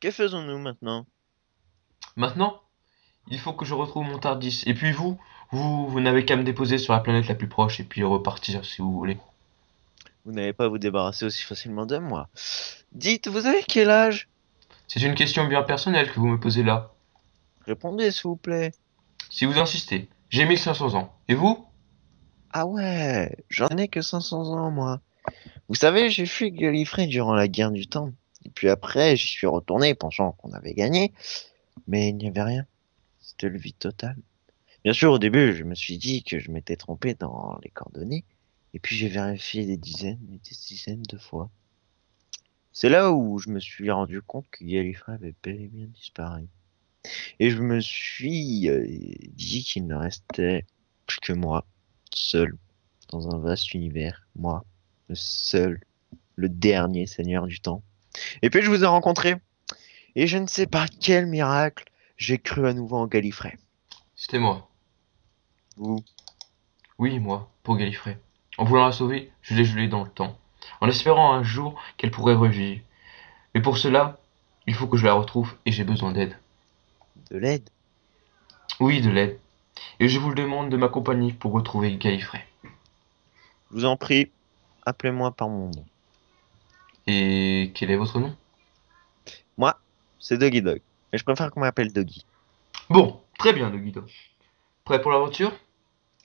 Que faisons-nous maintenant? Maintenant, il faut que je retrouve mon Tardis. Et puis vous n'avez qu'à me déposer sur la planète la plus proche et puis repartir si vous voulez. Vous n'allez pas vous débarrasser aussi facilement de moi. Dites, vous avez quel âge? C'est une question bien personnelle que vous me posez là. Répondez, s'il vous plaît. Si vous insistez, j'ai 1500 ans. Et vous? Ah ouais, j'en ai que 500 ans, moi. Vous savez, j'ai fui Gallifrey durant la guerre du temps. Et puis après, j'y suis retourné pensant qu'on avait gagné. Mais il n'y avait rien. C'était le vide total. Bien sûr, au début, je me suis dit que je m'étais trompé dans les coordonnées. Et puis j'ai vérifié des dizaines de fois. C'est là où je me suis rendu compte que Gallifrey avait bel et bien disparu. Et je me suis dit qu'il ne restait plus que moi, seul, dans un vaste univers. Moi, le seul, le dernier seigneur du temps. Et puis je vous ai rencontré. Et je ne sais pas quel miracle, j'ai cru à nouveau en Gallifrey. C'était moi. Vous, Oui, moi, pour Gallifrey. En voulant la sauver, je l'ai gelée dans le temps, en espérant un jour qu'elle pourrait revivre. Mais pour cela, il faut que je la retrouve et j'ai besoin d'aide. de l'aide. Oui, de l'aide. Et je vous le demande de m'accompagner pour retrouver Gallifrey. Je vous en prie, appelez-moi par mon nom. Et quel est votre nom? Moi, c'est Doggy Dog. Mais je préfère qu'on m'appelle Doggy. Bon, très bien, le guido. Prêt pour l'aventure?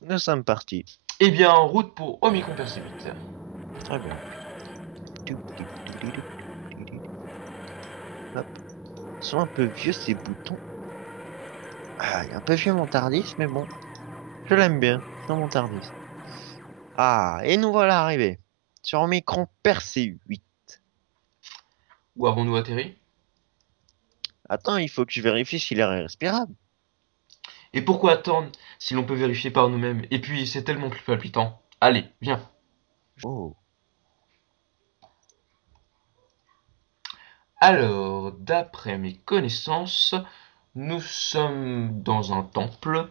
Nous sommes partis. Eh bien, en route pour Omicron Persevite. Très bien. Hop. Ils sont un peu vieux ces boutons. Ah, il est un peu vieux mon Tardis, mais bon. Je l'aime bien, dans mon Tardis. Ah, et nous voilà arrivés. Sur un micron percé 8. Où avons-nous atterri? Attends, il faut que je vérifie si l'air est respirable. Et pourquoi attendre si l'on peut vérifier par nous-mêmes? Et puis, c'est tellement plus palpitant. Allez, viens. Oh. Alors, d'après mes connaissances, nous sommes dans un temple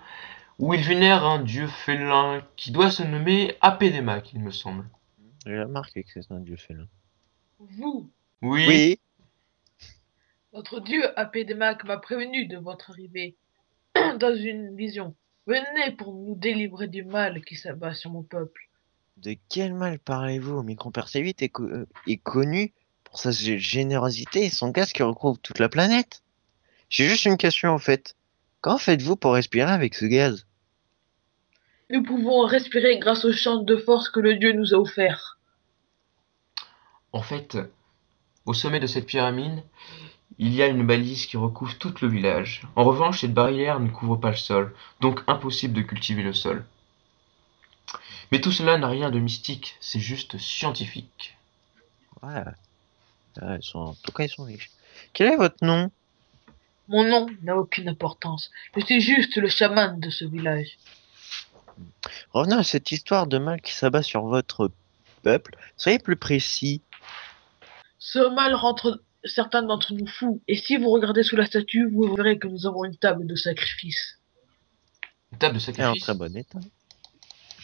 où ils vénèrent un dieu félin qui doit se nommer Apédémaque, il me semble. J'ai remarqué que c'est un dieu félin. Vous, Oui, Oui, notre dieu Apédémaque m'a prévenu de votre arrivée dans une vision. Venez pour nous délivrer du mal qui s'abat sur mon peuple. de quel mal parlez-vous? Micron percé 8 est connu pour sa générosité et son gaz qui recouvre toute la planète. J'ai juste une question en fait. Comment faites-vous pour respirer avec ce gaz? Nous pouvons respirer grâce au champ de force que le dieu nous a offert. en fait, au sommet de cette pyramide, il y a une balise qui recouvre tout le village. En revanche, cette barrière ne couvre pas le sol, donc impossible de cultiver le sol. Mais tout cela n'a rien de mystique, c'est juste scientifique. Ouais, en tout cas, ils sont riches. Quel est votre nom? Mon nom n'a aucune importance. Je suis juste le chaman de ce village. Revenons à cette histoire de mal qui s'abat sur votre peuple. Soyez plus précis. Ce mal rend certains d'entre nous fous, et si vous regardez sous la statue, vous verrez que nous avons une table de sacrifice. Une table de Elle est en très sacrifice? bon état.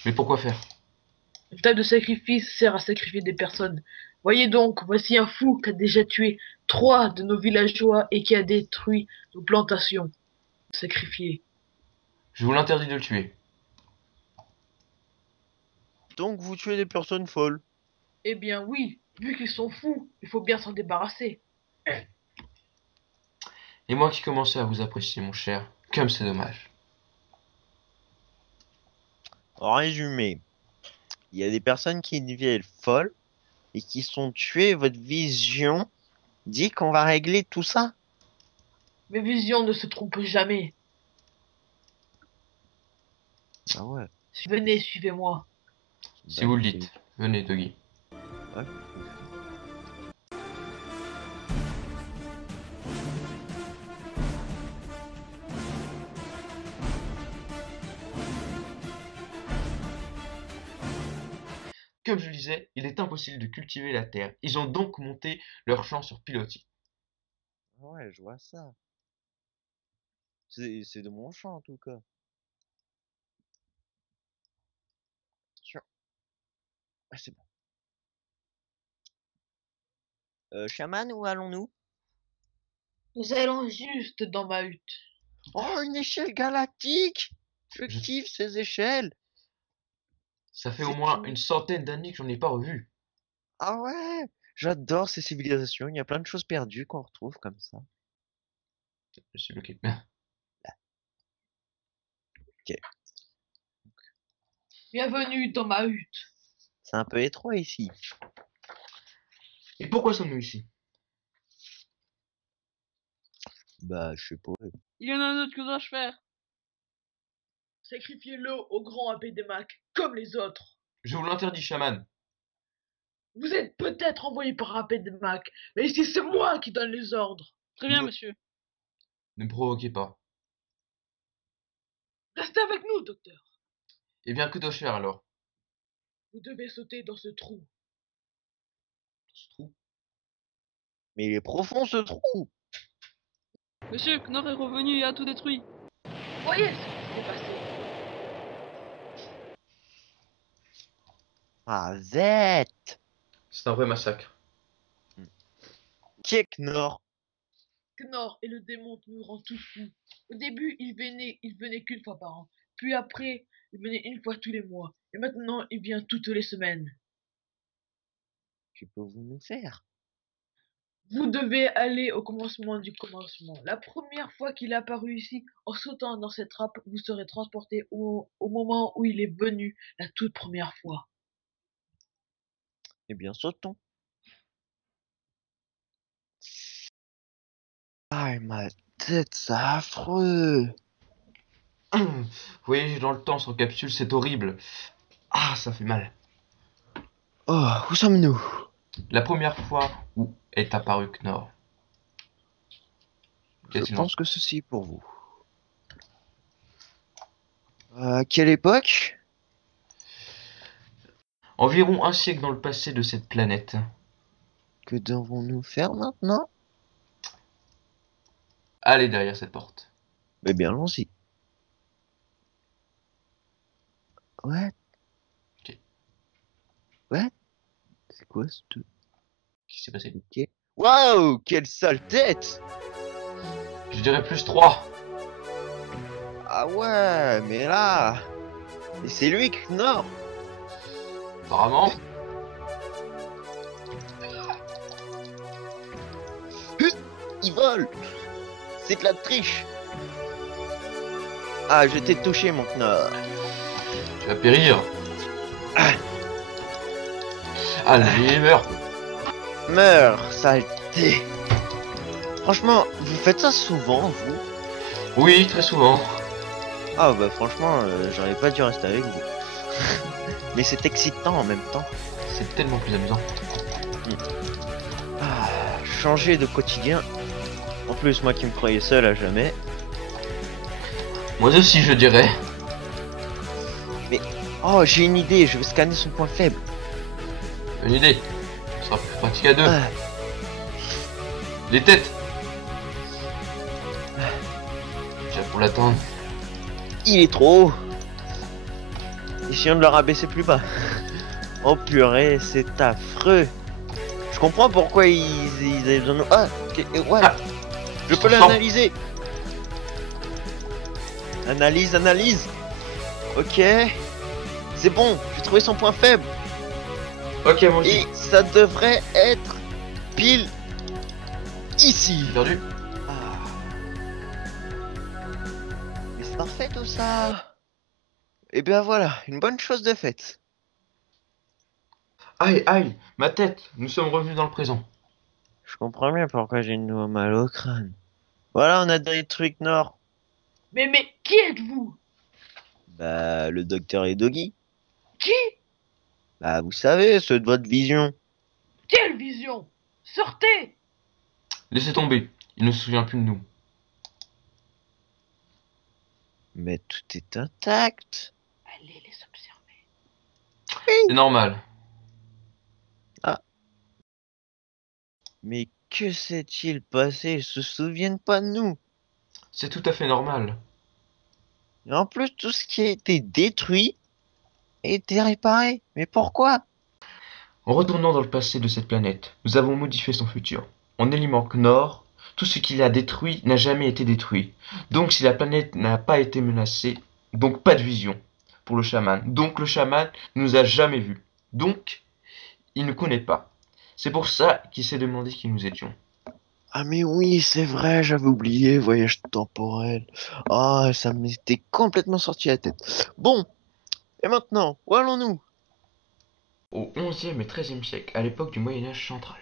Mais pourquoi faire? Une table de sacrifice sert à sacrifier des personnes. Voyez donc, voici un fou qui a déjà tué 3 de nos villageois et qui a détruit nos plantations. Sacrifié. Je vous l'interdis de le tuer. Donc vous tuez des personnes folles. Eh bien oui, vu qu'ils sont fous, il faut bien s'en débarrasser. Et moi qui commençais à vous apprécier, mon cher, comme c'est dommage. En résumé, il y a des personnes qui deviennent folles et qui sont tuées. Votre vision dit qu'on va régler tout ça. Mes visions ne se trompent jamais. Ah ouais, Venez, suivez-moi. Si vous le c'est dites. Venez, Doggy. ouais. Comme je le disais, il est impossible de cultiver la terre. Ils ont donc monté leur champ sur pilotis. Ouais, je vois ça. C'est de mon champ en tout cas. Sûr. Ah, c'est bon. Chaman, où allons-nous? Nous allons juste dans ma hutte. Oh, une échelle galactique! Je Je- kiffe ces échelles. Ça fait au C'est moins une une... centaine d'années que j'en ai pas revu. Ah ouais! J'adore ces civilisations. Il y a plein de choses perdues qu'on retrouve comme ça. Je suis bloqué. Ok. Bienvenue dans ma hutte. C'est un peu étroit ici. Et pourquoi sommes-nous ici? Bah, je sais pas. Il y en a un autre que dois-je faire? Sacrifiez-le au grand Apédémac, comme les autres. Je vous l'interdis, chaman. Vous êtes peut-être envoyé par Apédémac, mais ici c'est moi qui donne les ordres. Très bien, Ne- monsieur. Ne me provoquez pas. Restez avec nous, docteur. Eh bien, que dois-je faire alors? Vous devez sauter dans ce trou. Ce trou. Mais il est profond ce trou! Monsieur, Knorr est revenu et a tout détruit. Voyez ce qui s'est passé. Ah, zette! C'est un vrai massacre. Qui est Knorr? Knorr et le démon nous rend tous fous. Au début, il venait qu'une fois par an. Puis après, il venait une fois tous les mois. Et maintenant, il vient toutes les semaines. Que pouvez-vous nous faire? Vous devez aller au commencement du commencement. La première fois qu'il est apparu ici, en sautant dans cette trappe, vous serez transporté au moment où il est venu la toute première fois. Eh bien, sautons. Ah, ma tête, c'est affreux! Voyager dans le temps sans capsule, c'est horrible. Ah, ça fait mal. Oh, où sommes-nous? La première fois où est apparu Knorr. Je Qu'est-ce qu'il en- pense que ceci est pour vous. À quelle époque? Environ un siècle dans le passé de cette planète. Que devons-nous faire maintenant? Allez derrière cette porte. Eh bien, allons-y. What? Ok. What? C'est quoi ce truc? Qu'est-ce qui s'est passé? Ok. Waouh! Quelle sale tête! Je dirais plus 3. Ah ouais, mais là... Et c'est lui, Knorr! Apparemment. Il vole! C'est de la triche! Ah, je t'ai touché, mon Knorr! Tu vas périr. Ah. Allez, meurs. Meurs, saleté! Franchement, vous faites ça souvent, vous? Oui, très souvent. Ah bah franchement, j'aurais pas dû rester avec vous. Mais c'est excitant en même temps. C'est tellement plus amusant. Ah, changer de quotidien. En plus, moi qui me croyais seul à jamais. Moi aussi, je dirais. Oh, j'ai une idée, je vais scanner son point faible. Bonne idée. Ce sera plus pratique à deux. Ah, Les têtes. Déjà pour l'atteindre. il est trop haut. Essayons de le rabaisser plus bas. Oh purée, c'est affreux. Je comprends pourquoi ils avaient besoin de... Ah, ouais. Ah. Je peux Attends. l'analyser. Analyse, analyse. Ok. C'est bon, j'ai trouvé son point faible. Ok, moi aussi. Et ça devrait être pile ici. J'ai perdu. Ah. Mais c'est parfait tout ça. Et bien voilà, une bonne chose de faite. Aïe, aïe, ma tête. Nous sommes revenus dans le présent. Je comprends bien pourquoi j'ai une nouveau mal au crâne. Voilà, on a des trucs Nord. Mais qui êtes-vous? Bah, le docteur et Doggy. Qui? Bah, vous savez, ceux de votre vision. Quelle vision? Sortez! Laissez tomber. Il ne se souvient plus de nous. Mais tout est intact. Allez les observer. C'est normal. Mais que s'est-il passé? Ils se souviennent pas de nous. C'est tout à fait normal. Et en plus, tout ce qui a été détruit a été réparé. Mais pourquoi? En retournant dans le passé de cette planète, nous avons modifié son futur. En éliminant Knorr, Tout ce qu'il a détruit n'a jamais été détruit. Donc si la planète n'a pas été menacée, donc pas de vision pour le chaman. Donc le chaman ne nous a jamais vus. Donc il ne connaît pas. C'est pour ça qu'il s'est demandé qui nous étions. Ah mais oui, c'est vrai, j'avais oublié, voyage temporel. Ah, ça m'était complètement sorti la tête. Bon, et maintenant, où allons-nous? Au XIe et XIIIe siècle, à l'époque du Moyen Âge central.